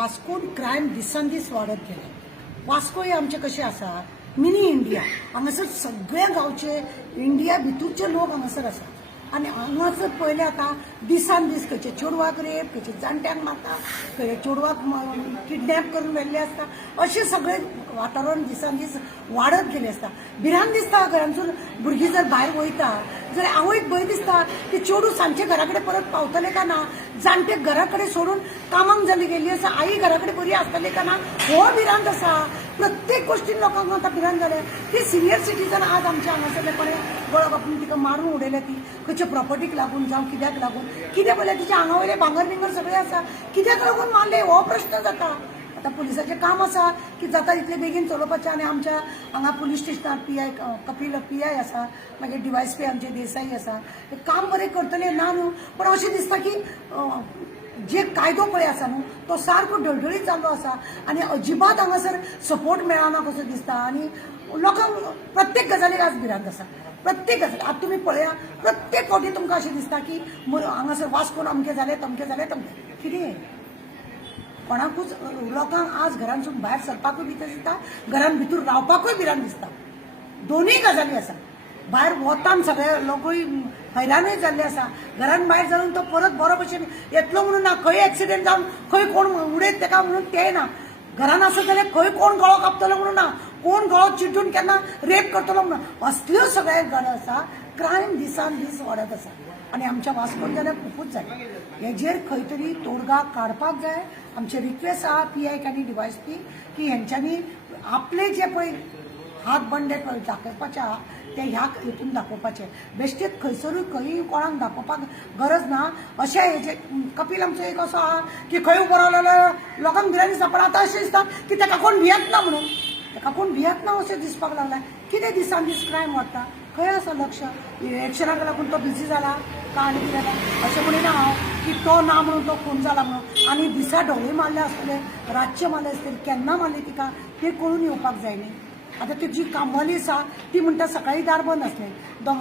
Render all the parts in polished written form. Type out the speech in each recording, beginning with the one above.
वास्कोन crime दिसान दीस वाडत गेले. वास्को हे आमचे कशें आसा मिनी इंडिया. हांगासर सगळ्या गांवचे इंडिया भितरचे लोक हांगासर आसा आनी हांगासर पळयलें आतां दिसान दीस खंयचे चेडवाक रेप, खंयचे जाणट्यांक मारता, खंय चेडवाक किडनॅप करून व्हेल्ले आसता. अशें सगळें वातावरण दिसान दीस वाडत गेलें आसता. भिरांत दिसता घरांतून भुरगीं जर भायर वयता जाल्यार आवयक भंय दिसता की चेडूं सांजचे घरा कडेन परत पावतले काय ना. जाणटे घरा कडेन सोडून कामाक जाली गेल्ली आसा, आई घरा कडेन बरी आसतली काय ना हो भिरांत आसा. प्रत्येक गोष्टीन लोकांक आतां भिरांत जालें. ती सिनियर सिटीजन आज आमच्या हांगासरले कोणें गळो कापून तिका मारून उडयले, ती खंयच्या प्रॉपर्टीक लागून जावं कित्याक लागून, कितें पळयलें तिच्या आंगा वयले भांगर बिंगर सगळें आसा, कित्याक लागून मारले हो प्रश्न जाता. आतां पुलिसाचें काम आसा की जाता तितले बेगीन चलोवपाचें. आनी आमच्या हांगा पुलीस स्टेशनार PI कपिल PI आसा, मागीर DYSP आमचे देसाई आसा, काम बरें करतले ना न्हू. पण अशें दिसता की जे कायदो पळय आसा न्हू तो सारको ढळढळीत जाल्लो आसा आनी अजिबात हांगासर सपोर्ट मेळना कसो दिसता. आनी लोकांक प्रत्येक गजालीक आज भिरांत आसा. प्रत्येक गजाल आतां तुमी पळया, प्रत्येक फावटी तुमकां अशें दिसता की हांगासर वास्कोन अमकें जालें तमकें जालें तमकें कितें. कोणाकूच लोकांक आज घरांतसून भायर सरपाकूय भितर दिसता, घरान भितर रावपाकूय भिरांत दिसता. दोनूय गजाली आसा. भायर वतान सगळे लोकूय हैराणूय जाल्ले आसा. घरान भायर जावन तो परत बरो भशेन येतलो म्हणून ना. खंय एक्सिडेंट जावन खंय कोण उडयत तेका म्हणून ते ना. घरान आसत जाल्यार खंय कोण गळो कापतलो म्हणून ना, कोण गळो चिड्डून केन्ना रेप करतलो म्हणून. असल्यो सगळ्या गड आसा. क्रायम दिसान दीस वाडत आसा आनी आमच्या वास्कोन जाल्यार खूपच जाय. हेजेर खंय तरी तोडगा काडपाक जाय. आमचे रिक्वेस्ट आहा PI आनी DYSP की हेंच्यांनी आपले जे पळय हात बंडे दाखोवपाचे आहा ते ह्या हितून दाखोवपाचे. बेश्टेच खंयसरूय खंय कोणाक दाखोवपाक गरज ना. अशें हेजे कपिल आमचो एक असो आहा की खंय उबो रावलेलो लोकांक भिरांत दिसता. पण आतां अशें दिसता की ताका कोण भियेत ना म्हणून. ताका कोण भियेत ना अशें दिसपाक लागला. कितें दिसान दीस क्रायम वाडटा. खंय आसा लक्ष. इलेक्शनाक लागून तो बिजी जाला काय आनी कितें जाता अशें म्हणिना हांव की तो ना म्हणून तो खून जाला म्हणून. आनी दिसा ढोळी मारले आसतले, रातचे मारले आसतले, केन्ना मारले तिका ते कळून येवपाक जाय न्ही. आतां ती जी कामवाली आसा ती म्हणटा सकाळी दार बंद आसलें,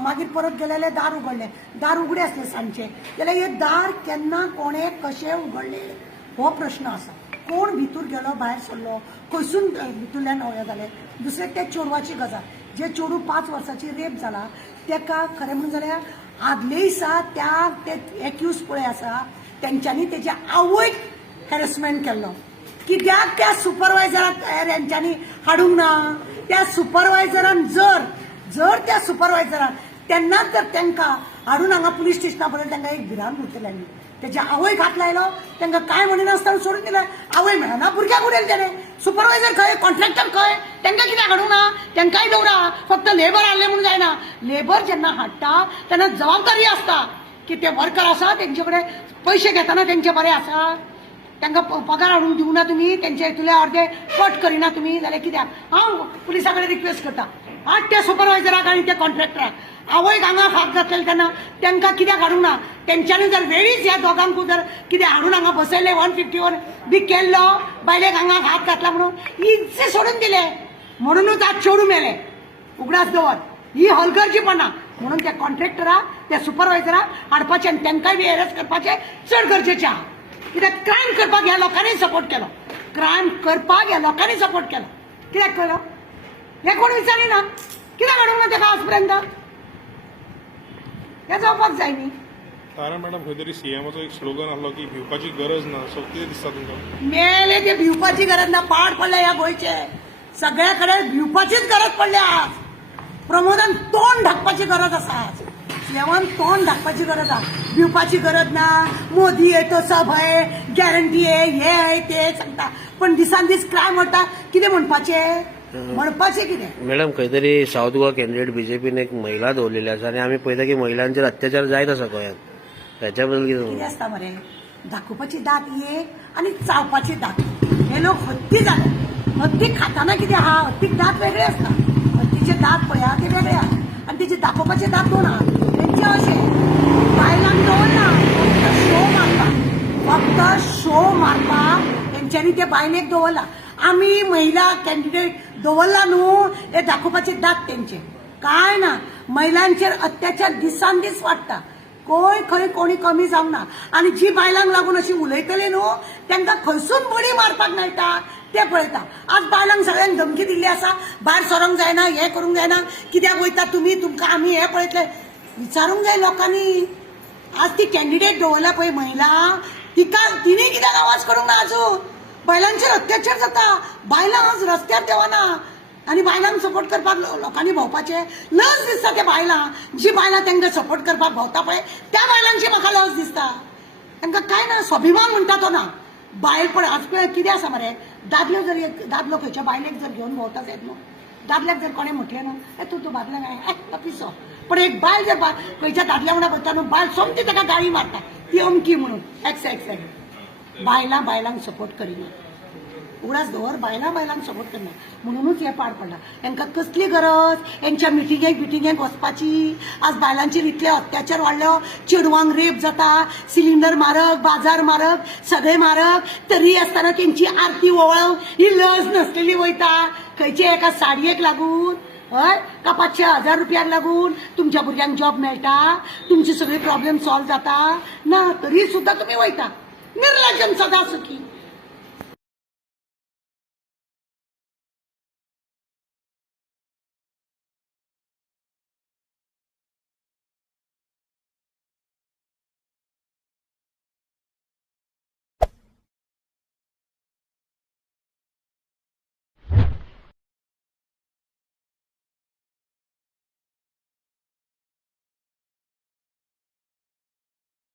मागीर परत गेले जाल्यार दार उगडलें. दार उगडे आसले सांजचे जाल्यार हे दार केन्ना कोणे कशें उगडले हो प्रश्न आसा. कोण भितूर गेलो भायर सरलो, खंयसून भितरल्यान हे जालें. दुसरें ते चेडवाची गजाल. जे चेडूं 5 वर्साची रेप जाला तेका खरें म्हणून जाल्यार आदले दिसा त्या ते एक्यूज पळय आसा तेंच्यांनी तेच्या आवयक हॅरेसमेंट केल्लो. कित्याक त्या सुपरवायझराक हेंच्यांनी हाडूंक ना. त्या सुपरवायझरान जर त्या सुपरवायझरान तेन्नाच जर तांकां हाडून हांगा पुलीस स्टेशना पर्यंत तांकां एक भिरांत उरतल्यांनी. तेच्या आवयक हात लायलो, तांकां कांय म्हणनासतना सोडून दिलें. आवय मेळना, भुरग्याक उडयलें तेणें. सुपरवायझर खंय, कॉन्ट्रॅक्टर खंय, तांकां कित्याक हाडूंक ना. तांकांय दवरा. फक्त लेबर हाडले म्हणून जायना. लेबर जेन्ना हाडटा तेन्ना जबाबदारी आसता की ते वर्कर आसा तेंचे कडेन पयशे घेताना तेंचे बरें आसा, तांकां पगार हाडून दिवना तुमी, तेंचे हितूले अर्दे कट करिना तुमी जाल्यार कित्याक. हांव पुलिसा कडेन रिक्वेस्ट करता आज त्या सुपरवायझराक आनी त्या कॉन्ट्रॅक्टराक आवयक हांगा हात घातलेले तेन्ना तांकां कित्याक हाडूंक ना. तेंच्यांनी जर वेळीच ह्या दोगांकूय जर कितें हाडून हांगा बसयले 151 बी केल्लो, बायलेक हांगा हात घातला म्हणून इज्जे सोडून दिले. म्हणूनच आज चेडूं मेले. उगडास दवर ही हलगर्जीपणा. म्हणून त्या कॉन्ट्रॅक्टराक त्या सुपरवायझराक हाडपाचें आनी तांकांय बी अरेस्ट करपाचें चड गरजेचें आहा. कित्याक क्रायम करपाक ह्या लोकांनी सपोर्ट केलो. क्रायम करपाक ह्या लोकांनी सपोर्ट केलो. कित्याक केलो हें कोण विचारिना. कित्याक हाडूंक ना तेका आज पर्यंत. हें जावपाक जाय न्ही. तारा मॅडम खंय तरी CMचो एक स्लोगन आसलो की भिवपाची गरज ना. सो कितें दिसता तुमकां. मेले ते भिवपाची गरज ना. पाड पडले ह्या गोंयचे. सगळ्या कडेन भिवपाचीच गरज पडली आज. प्रमोदान तोंड धाकपाची गरज आसा आज. देवान तोंड धाकपाची गरज आहा. भिवपाची गरज ना. मोदी आहे तो सब है, गॅरंटी आहे, हे आहे ते सांगता. पण दिसान दीस क्रायम वाडटा. कितें म्हणपाचें कितें. मॅडम खंय तरी साऊथ गोवा कॅन्डिडेट BJPन एक महिला दवरलेली आसा आनी आमी पळयता की महिलांचेर अत्याचार जायत आसा गोंयांत. त्याच्या बद्दल कितें आसता मरे. दाखोवपाची दात एक आनी चावपाची दात. हे लोक हत्ती जाले. हत्ती खाताना कितें आहा, हत्तीक दात वेगळे आसता. हत्तीचे दात पळया ते वेगळे आहा आनी तेचे दाखोवपाचे दात 2 आहा. तेंचे अशें बायलांक दवरना. फक्त शो मारपाक तेंच्यांनी ते बायलेक दवरला. आमी महिला कॅन्डिडेट दवरला न्हू हे दाखोवपाचे दात तेंचे. काय ना. महिलांचेर अत्याचार दिसान दीस वाडटा. कोण खंय कोणी कमी जावंक ना आनी जी बायलांक लागून अशी उलयतले न्हू तांकां खंयसून बडी मारपाक मेळटा ते पळयता. आज बायलांक सगळ्यांक धमकी दिल्ली आसा, भायर सरोंक जायना, हें करूंक जायना, कित्याक वयता तुमी, तुमकां आमी हें पळयतले. विचारूंक जाय लोकांनी. आज ती कॅन्डिडेट दवरल्या पळय महिला, तिने कित्याक आवाज करूंक ना अजून. बायलांचेर अत्याचार जाता, बायलां आज रस्त्यार देवाना आनी बायलांक सपोर्ट करपाक लोकांनी भोंवपाचे. लज दिसता त्या बायलांक, जी बायलां तांकां सपोर्ट करपाक भोंवता पळय त्या बायलांची म्हाका लज दिसता. तांकां काय ना, स्वाभिमान म्हणटा तो ना. बायल पण आज पळय कितें आसा मरे, दादलो जर दादलो खंयच्या बायलेक जर घेवन भोंवता जायत न्हू, दादल्याक जर कोणें म्हटलें न्हू तूं बादल्याक पिसो, पण एक बायल जर खंयच्या दादल्या वांगडा भोंवता न्हू, बायल सोमती ताका गाळी मारता, ती अमकी म्हणून एक्स बायलांक सपोर्ट करिना. उगडास दवर बायलांक सपोर्ट करना म्हणूनच हे पाड पडला. तांकां कसली गरज हेंच्या मिटिंगेक वचपाची. आज बायलांचेर इतले अत्याचार वाडलो, चेडवांक रेप जाता, सिलिंडर म्हारग, बाजार म्हारग, सगळे म्हारग, तरी आसतना तेंची आरती ओवळूंक ही लज नासलेली वयता. खंयचे एका साडयेक लागून हय का 500,000 रुपयांक लागून तुमच्या भुरग्यांक जॉब मेळटा, तुमचे सगळे प्रॉब्लेम सॉल्व जाता ना, तरी सुद्धा तुम्ही वयता. निर्लज्जन सदा सुखी.